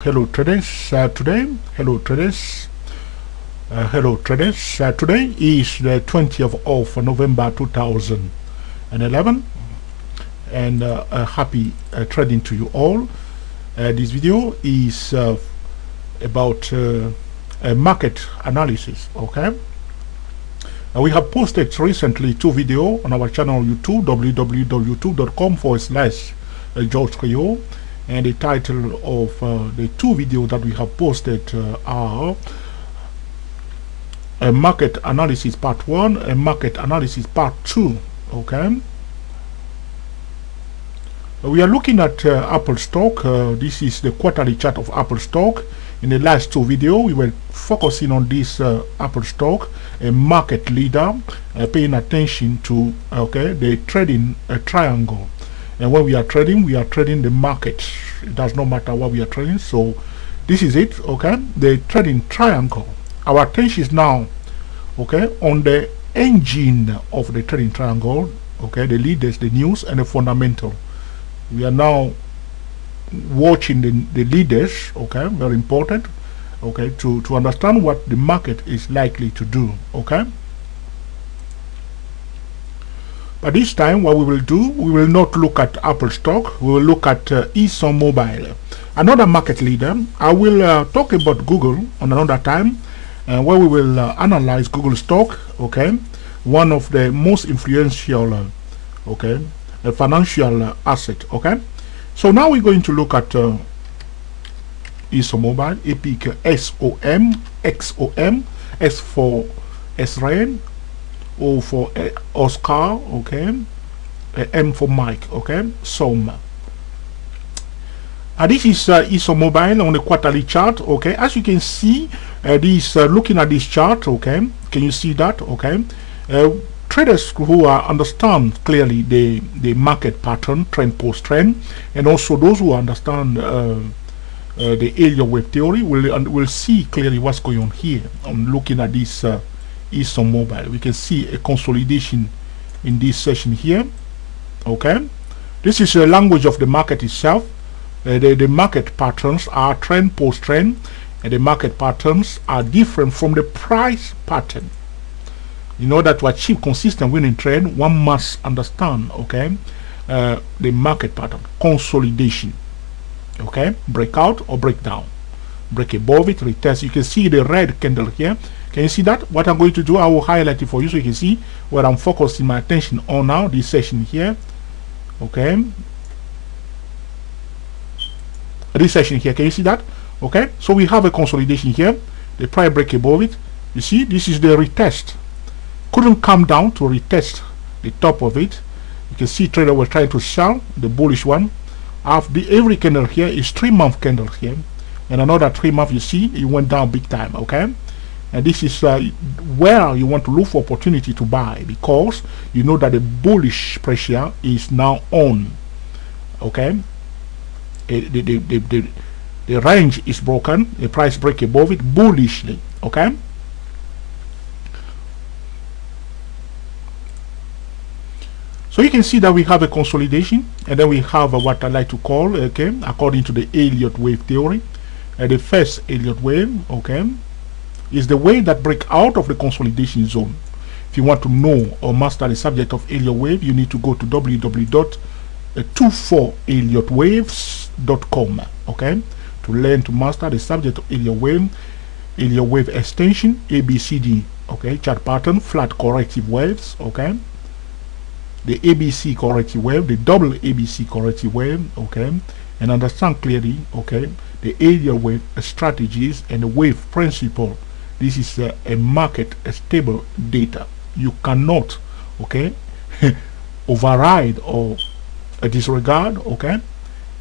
Hello traders. Today is the 20th of November 2011, and happy trading to you all. This video is about a market analysis. Okay, we have posted recently two videos on our channel YouTube, www.youtube.com/George Rio. And the title of the two videos that we have posted are a market analysis part 1 and market analysis part 2. Okay, we are looking at Apple stock. This is the quarterly chart of Apple stock. In the last two videos we were focusing on this Apple stock, a market leader, paying attention to the trading triangle. And when we are trading the market. It does not matter what we are trading. So this is it. Okay, the trading triangle. Our attention is now on the engine of the trading triangle. Okay, the leaders, the news, and the fundamental. We are now watching the leaders. Okay, very important. Okay, to understand what the market is likely to do. Okay. But this time what we will do, we will not look at Apple stock, we will look at ExxonMobil, another market leader. I will talk about Google on another time, where we will analyze Google stock, one of the most influential, financial asset, So now we're going to look at ExxonMobil, EPIC SOM, XOM, S for Israel, O for Oscar, M for Mike, SOM. And this is ExxonMobil on the quarterly chart, As you can see, looking at this chart, can you see that, Traders who understand clearly the market pattern, trend post trend, and also those who understand the area wave theory will see clearly what's going on here. I'm looking at this ExxonMobil. We can see a consolidation in this session here. This is the language of the market itself. The market patterns are trend post trend, and the market patterns are different from the price pattern. In order to achieve consistent winning trend, one must understand the market pattern. Consolidation, breakout or breakdown, break above it, retest. You can see the red candle here. Can you see that? What I'm going to do, I will highlight it for you so you can see where I'm focusing my attention on now, this session here. This session here, can you see that? So we have a consolidation here. The price break above it. You see, this is the retest. Couldn't come down to retest the top of it. You can see trader was trying to sell the bullish one. Every candle here is 3-month candle here. And another 3-month, you see, it went down big time, And this is where you want to look for opportunity to buy, because you know that the bullish pressure is now on. The range is broken. The price break above it bullishly. So you can see that we have a consolidation, and then we have what I like to call, according to the Elliott wave theory, the first Elliott wave, is the way that break out of the consolidation zone. If you want to know or master the subject of Elliott wave, you need to go to www.24elliottwaves.com, to learn to master the subject of Elliott wave extension, ABCD, chart pattern, flat corrective waves, the ABC corrective wave, the double ABC corrective wave, and understand clearly, the Elliott wave strategies and the wave principle. This is a market stable data. You cannot, override or disregard,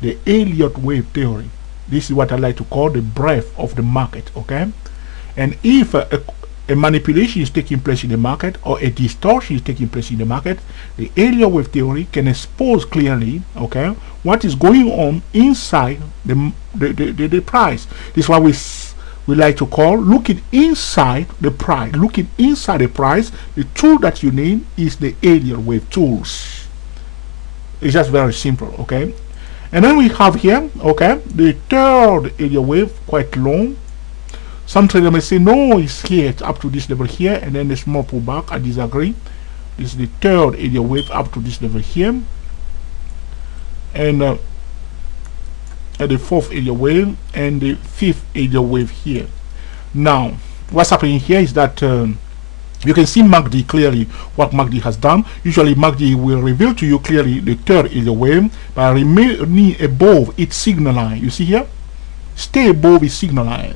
the Elliott wave theory. This is what I like to call the breadth of the market, And if a manipulation is taking place in the market, or a distortion is taking place in the market, the Elliott wave theory can expose clearly, what is going on inside the price. This is why we like to call looking inside the price. Looking inside the price, the tool that you need is the Elliott wave tools. It's just very simple, And then we have here, okay, the third area wave, quite long. Some traders may say, no, it's here, it's up to this level here, and then a small pullback. I disagree. This is the third area wave up to this level here. And at the fourth area wave, and the fifth area wave here. Now, what's happening here is that you can see MACD clearly, what MACD has done. Usually MACD will reveal to you clearly the third area wave by remaining above its signal line. You see here? Stay above its signal line.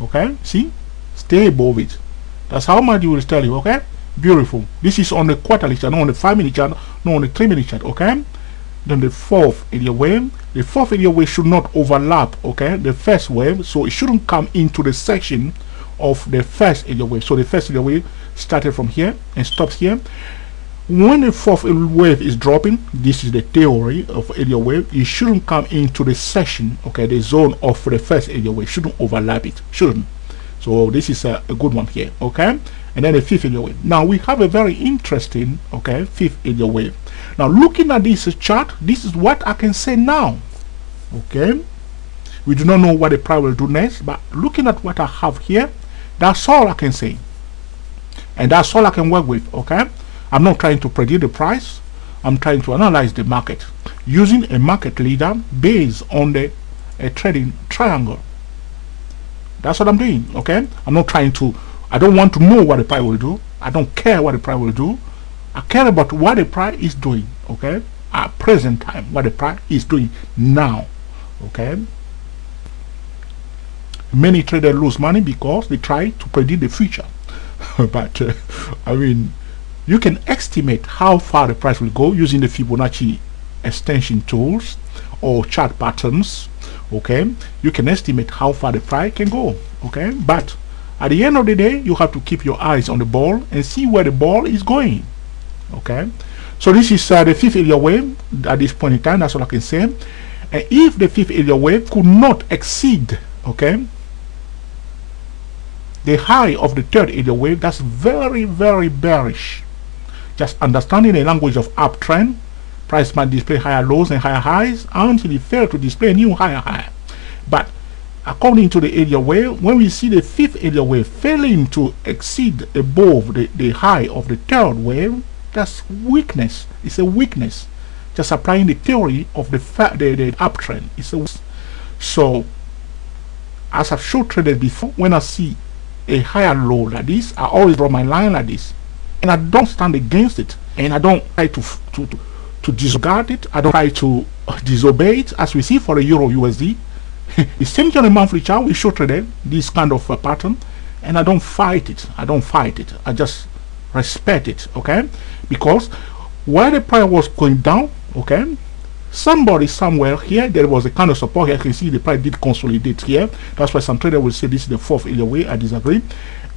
Okay? See? Stay above it. That's how MACD will tell you, okay? Beautiful. This is on the quarterly chart, not on the 5-minute chart, not on the 3-minute chart, okay? Then the fourth area wave. The fourth area wave should not overlap, okay, the first wave, so it shouldn't come into the section of the first area wave. So the first area wave started from here and stops here. When the fourth wave is dropping, this is the theory of area wave, it shouldn't come into the section, okay, the zone of the first area wave, shouldn't overlap it, shouldn't. So this is a good one here, okay. And then the fifth area wave. Now we have a very interesting, okay, fifth area wave. Now looking at this chart, this is what I can say now, okay. We do not know what the price will do next, but looking at what I have here, that's all I can say, and that's all I can work with, okay. I'm not trying to predict the price, I'm trying to analyze the market using a market leader based on the trading triangle. That's what I'm doing, okay. I'm not trying to, I don't want to know what the price will do, I don't care what the price will do, I care about what the price is doing, okay, at present time, what the price is doing now, okay. Many traders lose money because they try to predict the future. But I mean, you can estimate how far the price will go using the Fibonacci extension tools or chart patterns, okay. You can estimate how far the price can go, okay. But at the end of the day, you have to keep your eyes on the ball and see where the ball is going, okay. So this is the fifth area wave at this point in time, that's all I can say. And if the fifth area wave could not exceed, okay, the high of the third area wave, that's very, very bearish. Just understanding the language of uptrend, price might display higher lows and higher highs until it fails to display a new higher high. But according to the area wave, when we see the fifth area wave failing to exceed above the high of the third wave, that's weakness. It's a weakness. Just applying the theory of the uptrend. It's a so, as I've showed traders before, when I see a higher low like this, I always draw my line like this, and I don't stand against it, and I don't try to disregard it. I don't try to disobey it, as we see for the Euro USD. The same thing on the monthly chart, we show traders this kind of pattern, and I don't fight it. I don't fight it. I just respect it, okay? Because while the price was going down, okay, somebody somewhere here, there was a kind of support here. You can see the price did consolidate here. That's why some trader will say this is the fourth area way. I disagree.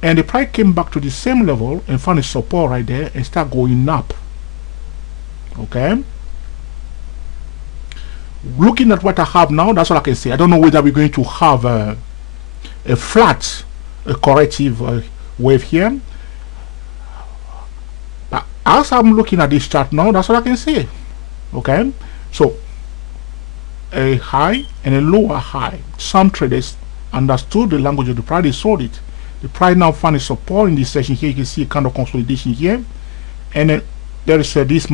And the price came back to the same level and found a support right there and start going up, okay. Looking at what I have now, that's all I can say. I don't know whether we're going to have a flat corrective wave here, but as I'm looking at this chart now, that's all I can say, okay. So a high and a lower high. Some traders understood the language of the price, they sold it. The price now found a support in this section here. You can see a kind of consolidation here, and then there is this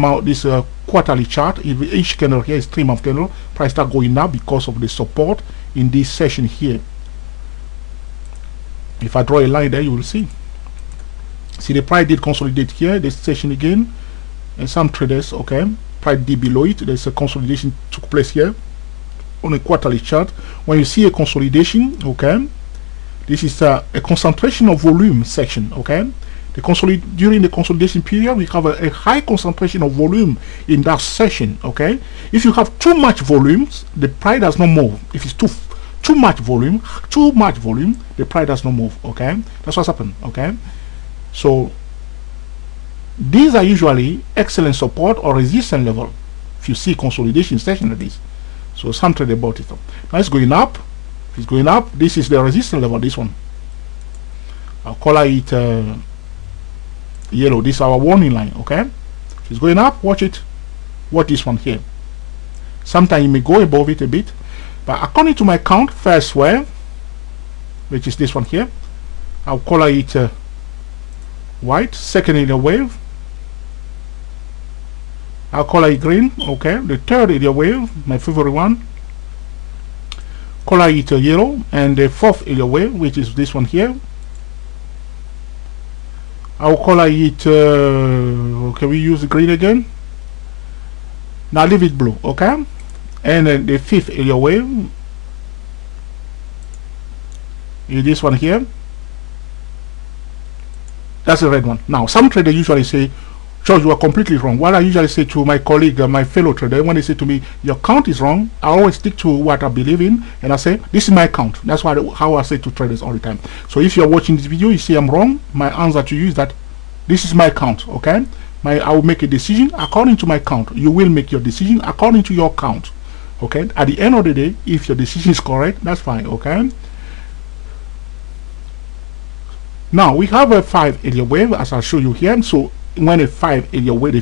quarterly chart. If each candle here is 3-month candle, price start going up because of the support in this session here. If I draw a line there, you will see the price did consolidate here, this session again, and some traders, okay, price did below it. There's a consolidation took place here on a quarterly chart. When you see a consolidation, okay, this is a concentration of volume section, okay. During the consolidation period, we have a high concentration of volume in that session, okay. If you have too much volumes, the price does not move. If it's too much volume, the price does not move, okay. That's what's happened, okay. So these are usually excellent support or resistance level if you see consolidation session like this. So some trade bought it up. Now it's going up. It's going up. This is the resistance level, this one. I'll color it yellow. This is our warning line, okay. It's going up. Watch it. Watch this one here. Sometimes it may go above it a bit, but according to my count, first wave, which is this one here, I'll color it white. Second area wave, I'll color it green. Okay, the third area wave, my favorite one, color it yellow. And the fourth area wave, which is this one here, I'll color it okay, we use green again. Now leave it blue. Okay, and then the fifth area wave is this one here. That's the red one. Now some traders usually say, George, you are completely wrong. What I usually say to my colleague, my fellow trader, when they say to me, your count is wrong, I always stick to what I believe in, and I say, this is my count. That's how I say to traders all the time. So if you're watching this video, you say I'm wrong, my answer to you is that this is my count. Okay, I will make a decision according to my count. You will make your decision according to your count. Okay, at the end of the day, if your decision is correct, that's fine. Okay, now we have a 5 area wave, as I'll show you here. So when a 5 area wave, the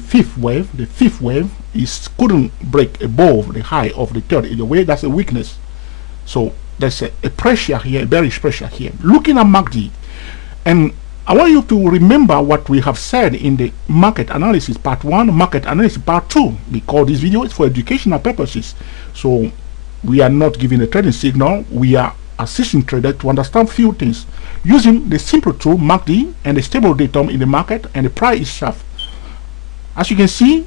fifth wave couldn't break above the high of the third area wave. That's a weakness. So there's a pressure here, a bearish pressure here. Looking at MACD, and I want you to remember what we have said in the market analysis part 1, market analysis part 2, because this video is for educational purposes. So we are not giving a trading signal, we are assisting traders to understand few things using the simple tool MACD and the stable datum in the market and the price itself. As you can see,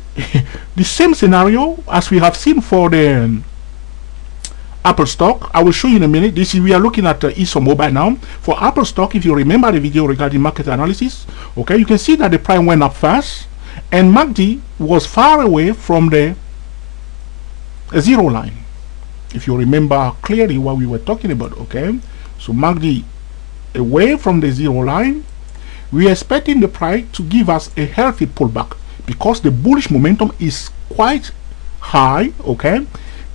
the same scenario as we have seen for the Apple stock. I will show you in a minute. This is, we are looking at ExxonMobil now. For Apple stock, if you remember the video regarding market analysis, okay, you can see that the price went up fast and MACD was far away from the zero line. If you remember clearly what we were talking about, okay, so MACD away from the zero line, we are expecting the price to give us a healthy pullback because the bullish momentum is quite high. Okay,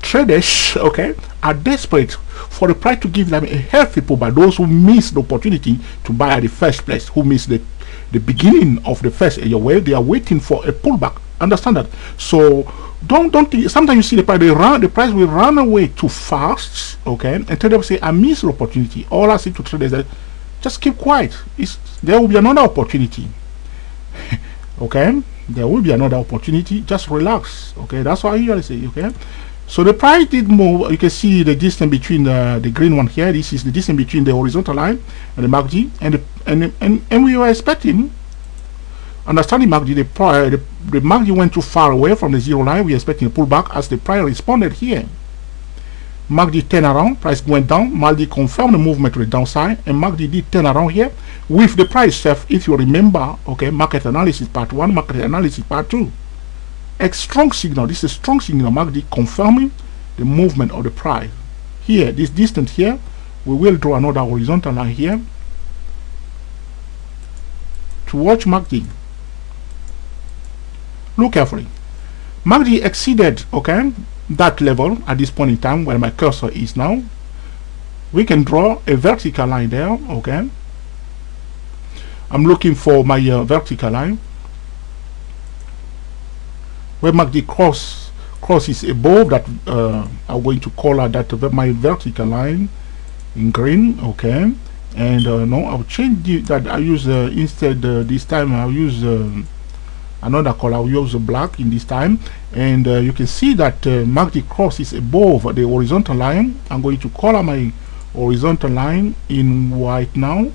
traders, okay, are desperate for the price to give them a healthy pullback. Those who miss the opportunity to buy at the first place, who miss the beginning of the first area wave, they are waiting for a pullback. Understand that? So don't sometimes you see the price will run away too fast. Okay, and traders say, I miss the opportunity. All I say to traders is that just keep quiet. There will be another opportunity. Okay, there will be another opportunity. Just relax. Okay, that's what I usually say. Okay, so the price did move. You can see the distance between the green one here. This is the distance between the horizontal line and the MACD, and we were expecting, understanding MACD, the MACD went too far away from the zero line. We are expecting a pullback as the price responded here. MACD turned around, price went down. MACD confirmed the movement to the downside, and MACD did turn around here with the price itself. If you remember, okay, market analysis part 1, market analysis part 2, a strong signal. This is a strong signal. MACD confirming the movement of the price here. This distance here, we will draw another horizontal line here to watch MACD. Look carefully. MACD exceeded, okay, that level at this point in time where my cursor is now. We can draw a vertical line there. Okay, I'm looking for my vertical line where MACD crosses above that. I'm going to color that my vertical line in green. Okay, and no, I'll change that. I use instead this time I'll use another color. I'll use black in this time, and you can see that MACD crosses above the horizontal line. I'm going to color my horizontal line in white now.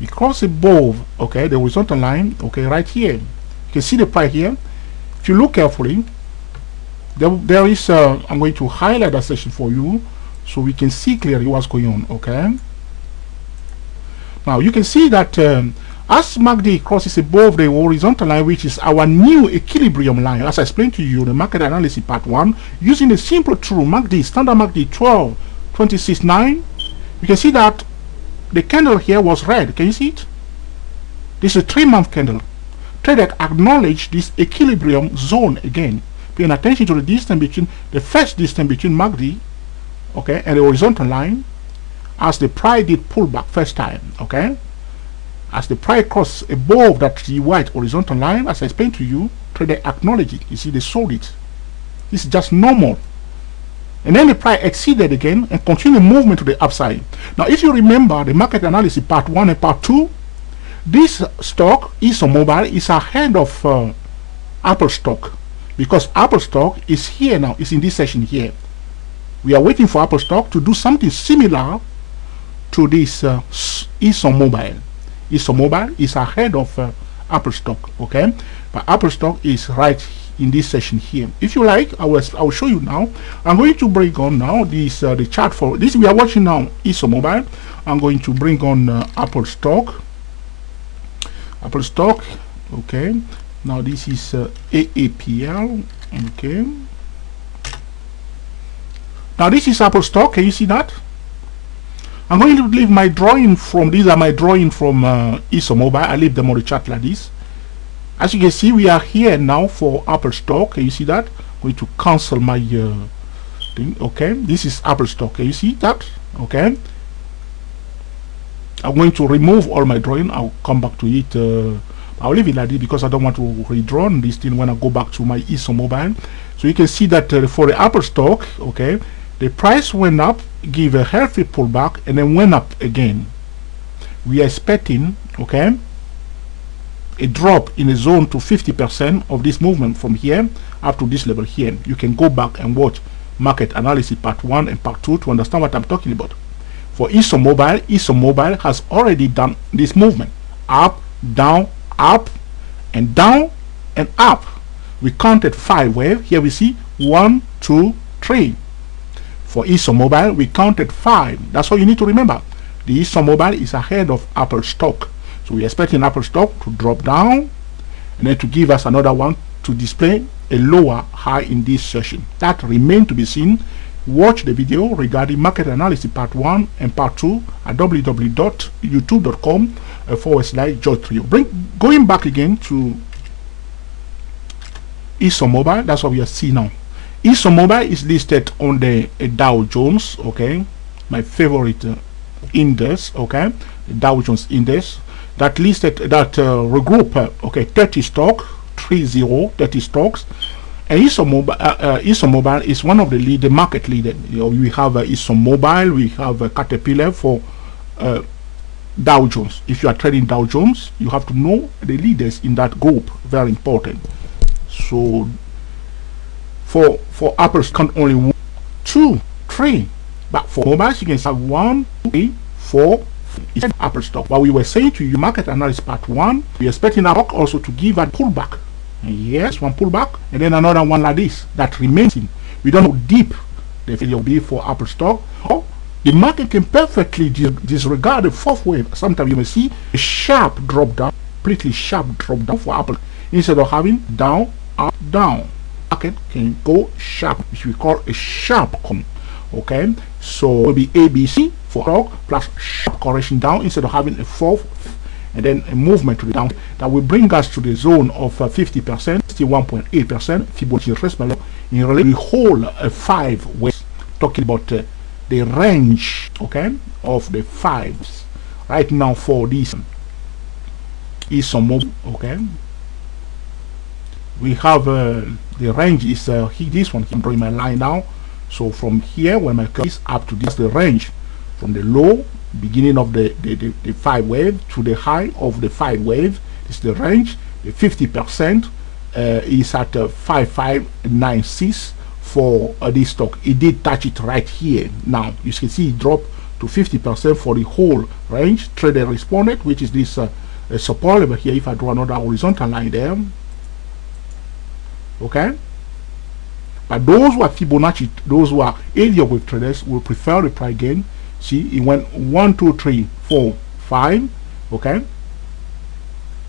It crosses above, okay, the horizontal line, okay, right here. You can see the price here. If you look carefully, there is I'm going to highlight that section for you so we can see clearly what's going on. Okay, now you can see that as MACD crosses above the horizontal line, which is our new equilibrium line, as I explained to you in the market analysis part 1, using a simple tool, MACD, standard MACD 12.26.9, you can see that the candle here was red. Can you see it? This is a 3-month candle. Trader acknowledge this equilibrium zone again, paying attention to the distance between the first distance between MACD, okay, and the horizontal line, as the price did pull back first time. Okay, as the price crossed above that white horizontal line, as I explained to you, trader acknowledge it. You see, they sold it. This is just normal. And then the price exceeded again and continued movement to the upside. Now, if you remember the market analysis part 1 and part 2, this stock, ExxonMobil, is ahead of Apple stock, because Apple stock is here now, is in this session here. We are waiting for Apple stock to do something similar to this ExxonMobil. ExxonMobil is ahead of Apple stock, okay? But Apple stock is right in this session here. If you like, I will show you now. I'm going to bring on now this the chart for this. We are watching now ExxonMobil. I'm going to bring on Apple stock. Apple stock, okay. Now this is AAPL, okay. Now this is Apple stock. Can you see that? I'm going to leave my drawing from, these are my drawing from ExxonMobil. I leave them on the chart like this. As you can see, we are here now for Apple stock. Can you see that? I'm going to cancel my thing. Okay, this is Apple stock. Can you see that? Okay. I'm going to remove all my drawing. I'll come back to it. I'll leave it like this because I don't want to redraw this thing when I go back to my ExxonMobil. So you can see that for the Apple stock, okay, the price went up, give a healthy pullback, and then went up again. We are expecting, okay, a drop in the zone to 50% of this movement from here up to this level here. You can go back and watch market analysis part 1 and part 2 to understand what I'm talking about. For ExxonMobil, ExxonMobil has already done this movement up, down, and down and up. We counted 5 waves. Here we see 1, 2, 3. For ExxonMobil, we counted 5. That's all you need to remember. The ExxonMobil is ahead of Apple stock. So we're expecting Apple stock to drop down and then to give us another one to display a lower high in this session. That remains to be seen. Watch the video regarding market analysis part 1 and part 2 at www.youtube.com/George Trio. Going back again to ExxonMobil, that's what we are seeing now. ExxonMobil is listed on the Dow Jones, okay, my favorite index, okay, the Dow Jones index that listed that regroup okay 30 stocks, 30 stocks. And ExxonMobil is one of the market leader. You know, we have ExxonMobil, we have Caterpillar for Dow Jones. If you are trading Dow Jones, you have to know the leaders in that group. Very important. So for Apple's count only 1, 2, 3, but for mobiles you can have 1, 2, 3, 4. It's Apple stock. But we were saying to you, market analysis part 1, we are expecting our stock also to give a pullback. Yes, one pullback, and then another one like this that remains in. We don't know how deep the failure will be for Apple stock. Or the market can perfectly disregard the 4th wave. Sometimes you may see a sharp drop down, completely sharp drop down for Apple. Instead of having down, up, down, market can go sharp, which we call a sharp con. Okay, so it will be ABC for stock plus sharp correction down instead of having a 4th and then a movement to the down that will bring us to the zone of 50%, 61.8% Fibonacci retracement level in the whole 5 waves. Talking about the range, okay, of the 5s right now for this ExxonMobil, okay. We have the range is this one. I'm drawing my line now. So from here, when my curve is up to this, the range from the low beginning of the 5 wave to the high of the 5 wave is the range. The 50% is at 5596 for this stock. It did touch it right here. Now you can see it dropped to 50% for the whole range. Trader responded, which is this support level here. If I draw another horizontal line there, okay. But those who are Fibonacci, those who are area wave traders will prefer the price gain. See, it went 1, 2, 3, 4, 5, okay.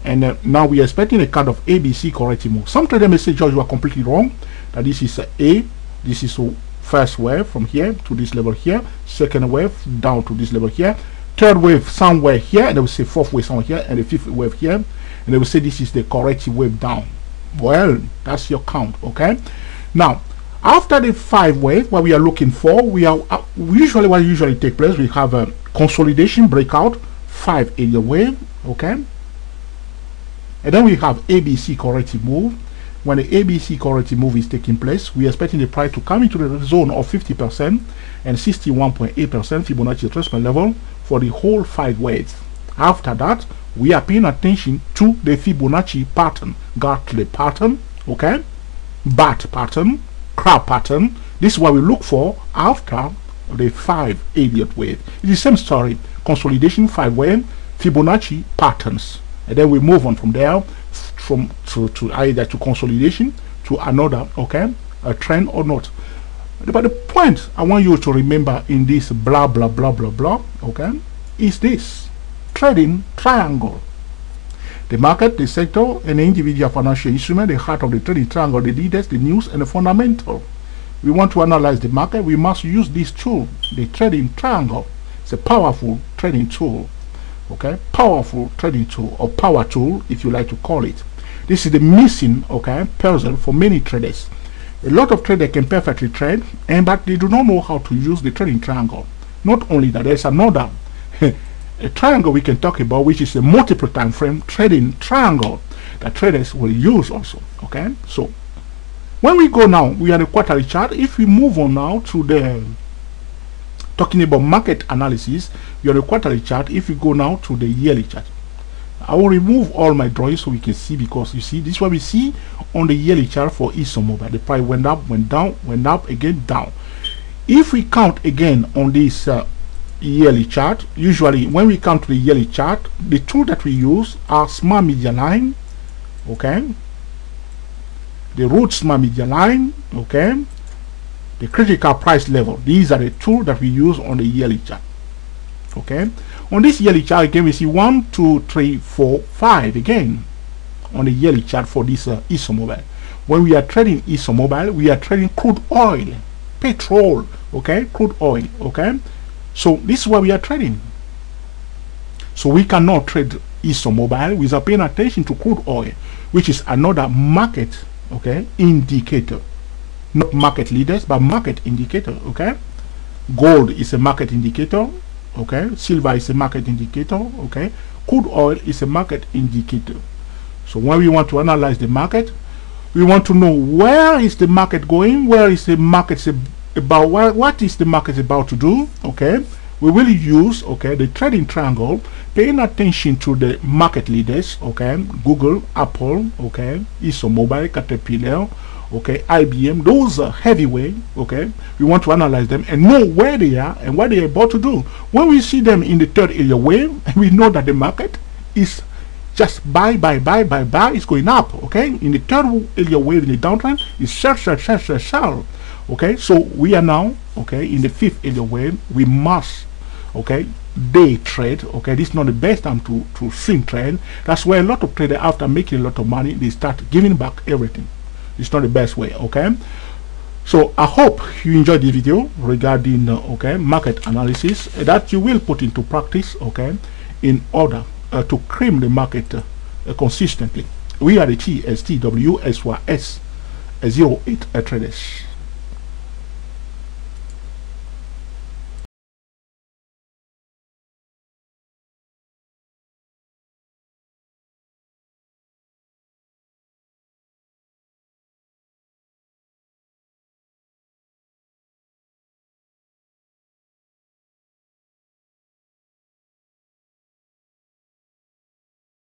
And now we are expecting a kind of ABC corrective move. Some traders may say, George, you are completely wrong. That this is A, this is first wave from here to this level here, second wave down to this level here, third wave somewhere here, and they will say 4th wave somewhere here, and the 5th wave here, and they will say this is the corrective wave down. Well, that's your count, okay. Now, after the 5 wave, what we are looking for, we are usually what usually take place. We have a consolidation breakout, 5 area wave, okay, and then we have ABC corrective move. when the ABC corrective move is taking place, we are expecting the price to come into the zone of 50% and 61.8% Fibonacci retracement level for the whole 5 waves. After that, we are paying attention to the Fibonacci pattern, Gartley pattern, okay, bat pattern, crab pattern. This is what we look for after the 5 Elliott wave. It's the same story: consolidation, 5 wave, Fibonacci patterns, and then we move on from there to either to consolidation to another, okay, a trend or not. But the point I want you to remember in this blah blah blah blah blah, okay, is this trading triangle. The market, the sector, and the individual financial instrument, the heart of the trading triangle, the leaders, the news, and the fundamental. We want to analyze the market, we must use this tool, the trading triangle. It's a powerful trading tool, okay, powerful trading tool, or power tool if you like to call it. This is the missing, okay, puzzle for many traders. A lot of traders can perfectly trade, but they do not know how to use the trading triangle. Not only that, there's another a triangle we can talk about, which is a multiple time frame trading triangle that traders will use also, okay. So when we go now, we are the quarterly chart. If we move on now to the talking about market analysis, we are the quarterly chart. If we go now to the yearly chart, I will remove all my drawings so we can see, because you see this is what we see on the yearly chart for ExxonMobil. The price went up, went down, went up, again down. If we count again on this yearly chart, usually when we come to the yearly chart, the tool that we use are smart median line, okay, the root smart median line, okay, the critical price level. These are the tools that we use on the yearly chart, okay. On this yearly chart again, we see 1 2 3 4 5 again on the yearly chart for this ExxonMobil. When we are trading ExxonMobil, we are trading crude oil, petrol, okay, crude oil, okay. So this is what we are trading. So we cannot trade ExxonMobil without paying attention to crude oil, which is another market, okay, indicator. Not market leaders, but market indicator, okay. Gold is a market indicator, okay. Silver is a market indicator, okay. Crude oil is a market indicator. So when we want to analyze the market, we want to know where is the market going, where is the market about, what is the market about to do, okay. We will use, okay, the trading triangle, paying attention to the market leaders, okay, Google, Apple, okay, ExxonMobil, Caterpillar, okay, IBM. Those are heavyweight, okay. We want to analyze them and know where they are and what they are about to do. When we see them in the third area wave, we know that the market is just buy, it's going up, okay. In the third area wave, in the downtrend, is sell, okay. So we are now, okay, in the fifth area wave. We must, okay, day trade, okay. This is not the best time to swing trade. That's why a lot of traders, after making a lot of money, they start giving back everything. It's not the best way, okay. So I hope you enjoyed the video regarding okay, market analysis, that you will put into practice, okay, in order to cream the market consistently. We are the TSTWSYS 08 traders.